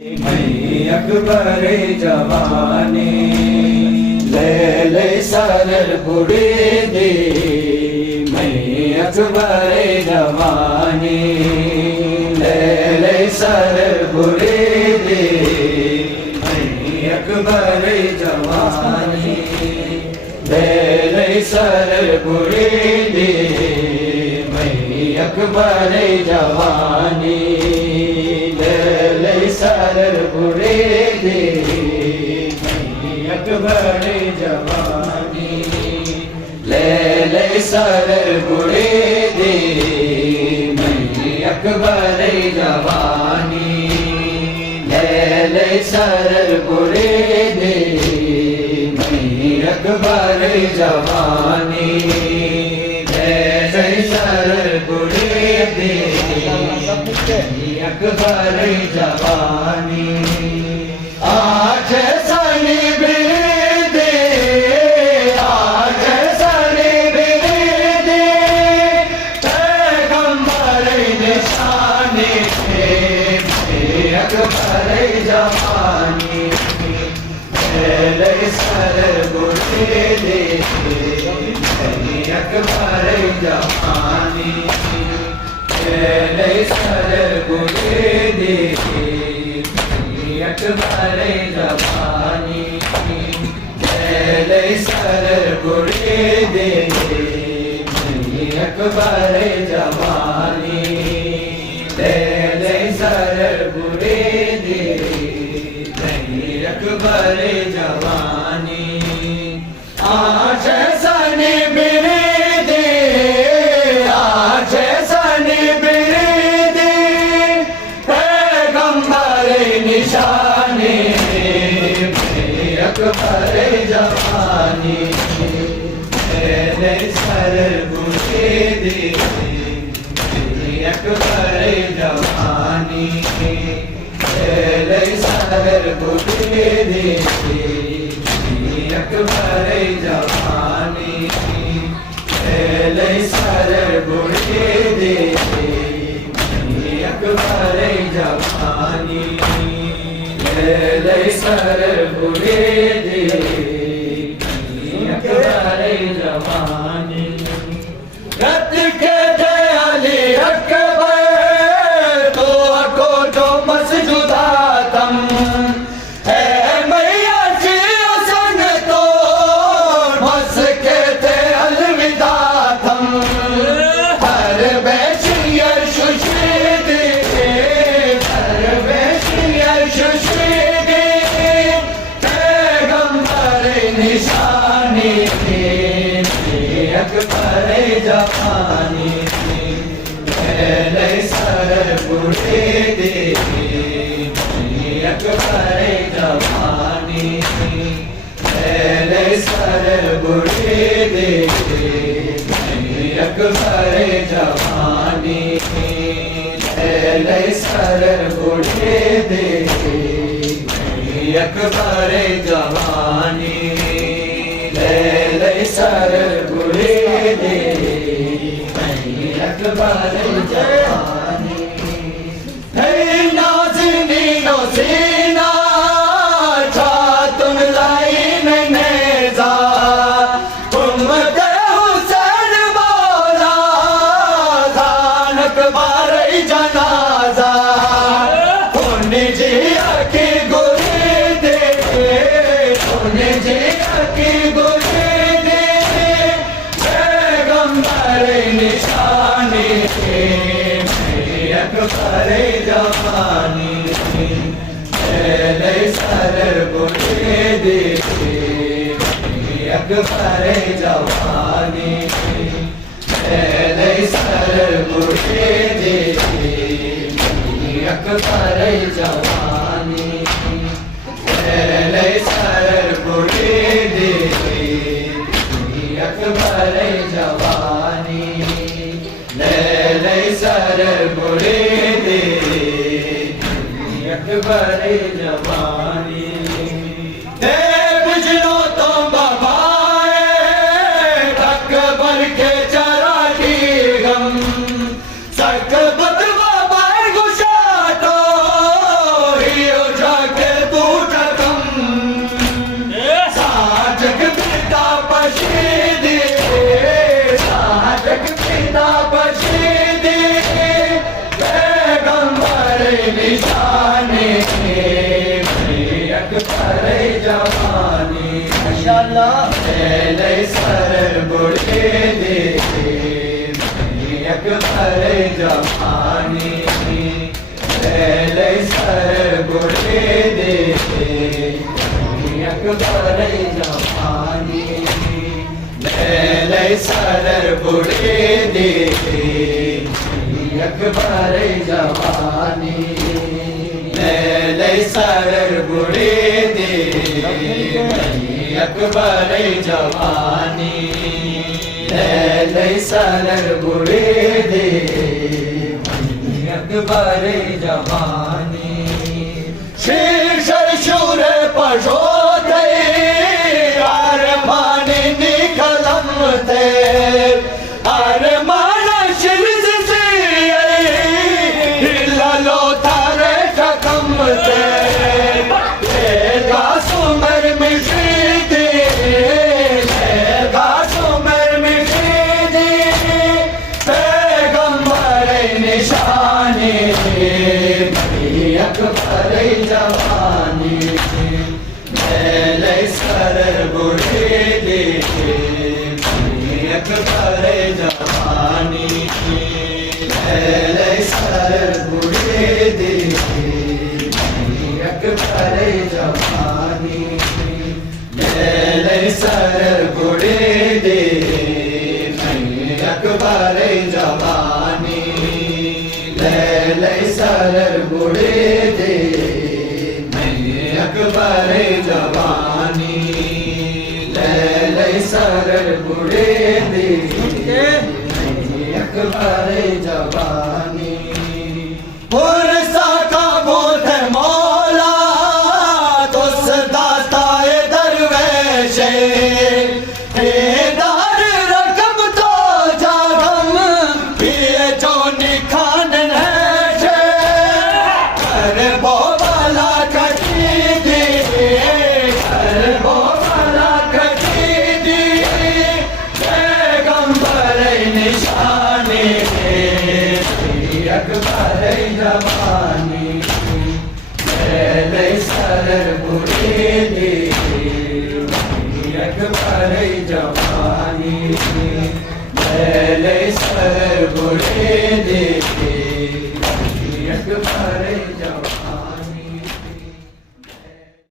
मैं अकबर जवानी ले ले सरर बुरे दे। मैं अकबर जवानी ले ले सरर बुरे दे। मैं अकबर जवानी ले ले सरर बुरे दे। मैं अकबर जवानी सरर बुरे दे। मैं अकबर जवानी ले ले सरर बुरे दे। मैं अकबर जवानी ले ले सरर बुरे दे। मैं अकबर जवानी ले ले सरर बुरे दे। अकबर जवानी आज सनी बिरदे। आज सनी बिरदे पैगंबर निशाने थे। अकबर जवानी ले सरर बुरे दे। अकबर जवानी ले सरर बुरे दे। अकबर जवानी ले सरर बुरे दे। अकबर जवानी ले सरर बुरे दे। अकबर जवानी आज सने बिरे दे। आज निशाने अकबर जवानी ले सरर बुरे दे। अकबर जवानी ले सरर बुरे दे। अकबर जवानी ले सरर बुरे दे। अकबर जवानी ले सरर बुरे दे। अकबर जवानी रत के दयाले अकबर तो को जो मसजुदा तम है। मैया जी संग तो बस के थे अलविदा तम। हर बैशियर शुशीद हर बैशियर शुशीद पैगंबर निशाने थे। अकबर जवानी ले सरर बुरे दे। अकबर जवानी ले सरर बुरे दे। अकबर जवानी ले सरर बुरे दे। अकबर जवानी ले सरर बुरे दे। अकबर जवानी नाज़नी नौसीना तुम लाइन नेज़ा। जनाजा होने जी आके गोरे दे। होने जी आके गोरे दे। पैगंबर निशाने थे। अकबर जवानी ले सरर बुरे दे। अकबर जवानी ले सरर बुरे दे। अकबर जवानी ले सरर बुरे दे। अकबर जवानी ले सरर बुरे दे। अकबर जवानी बुझलो तो बाबाए अकबर के चराटी गम सकबत बाबा गुशा तो ले सर बुढ़े दे अकबर जवानी ले सर बुढ़े दे अकबर जवानी ले सर बुढ़े दे अकबर जवानी ले सर बुढ़े दे अकबर जवानी ले सर बुढ़े दे अकबर जवानी शीर्ष शूर पशो थे अरमान निकलम थे अरमान शिर्ज से ललो थारे शकम थे सुमर मिश्री दे सुमर मिश्री दे पैगंबर निशानी अकबर जवानी ले सर बुढ़े दे अकबर जवानी ले सर बुढ़े दे अकबर जवानी ले सर बुढ़े दे अकबर जवानी ले सर बुढ़े दे अकबर जवानी ले सर बुढ़े दे अकबर जवानी पुरसा का बोध मौला तुस दाताए दरवेश दार रकम तो जागम पिए जो निखान है कर बोला कटी दी कर बोला कटी दी पैगंबर निशानी अकबर जवानी ले सर बुढ़े दे अकबर जवानी ले सर बुढ़े दे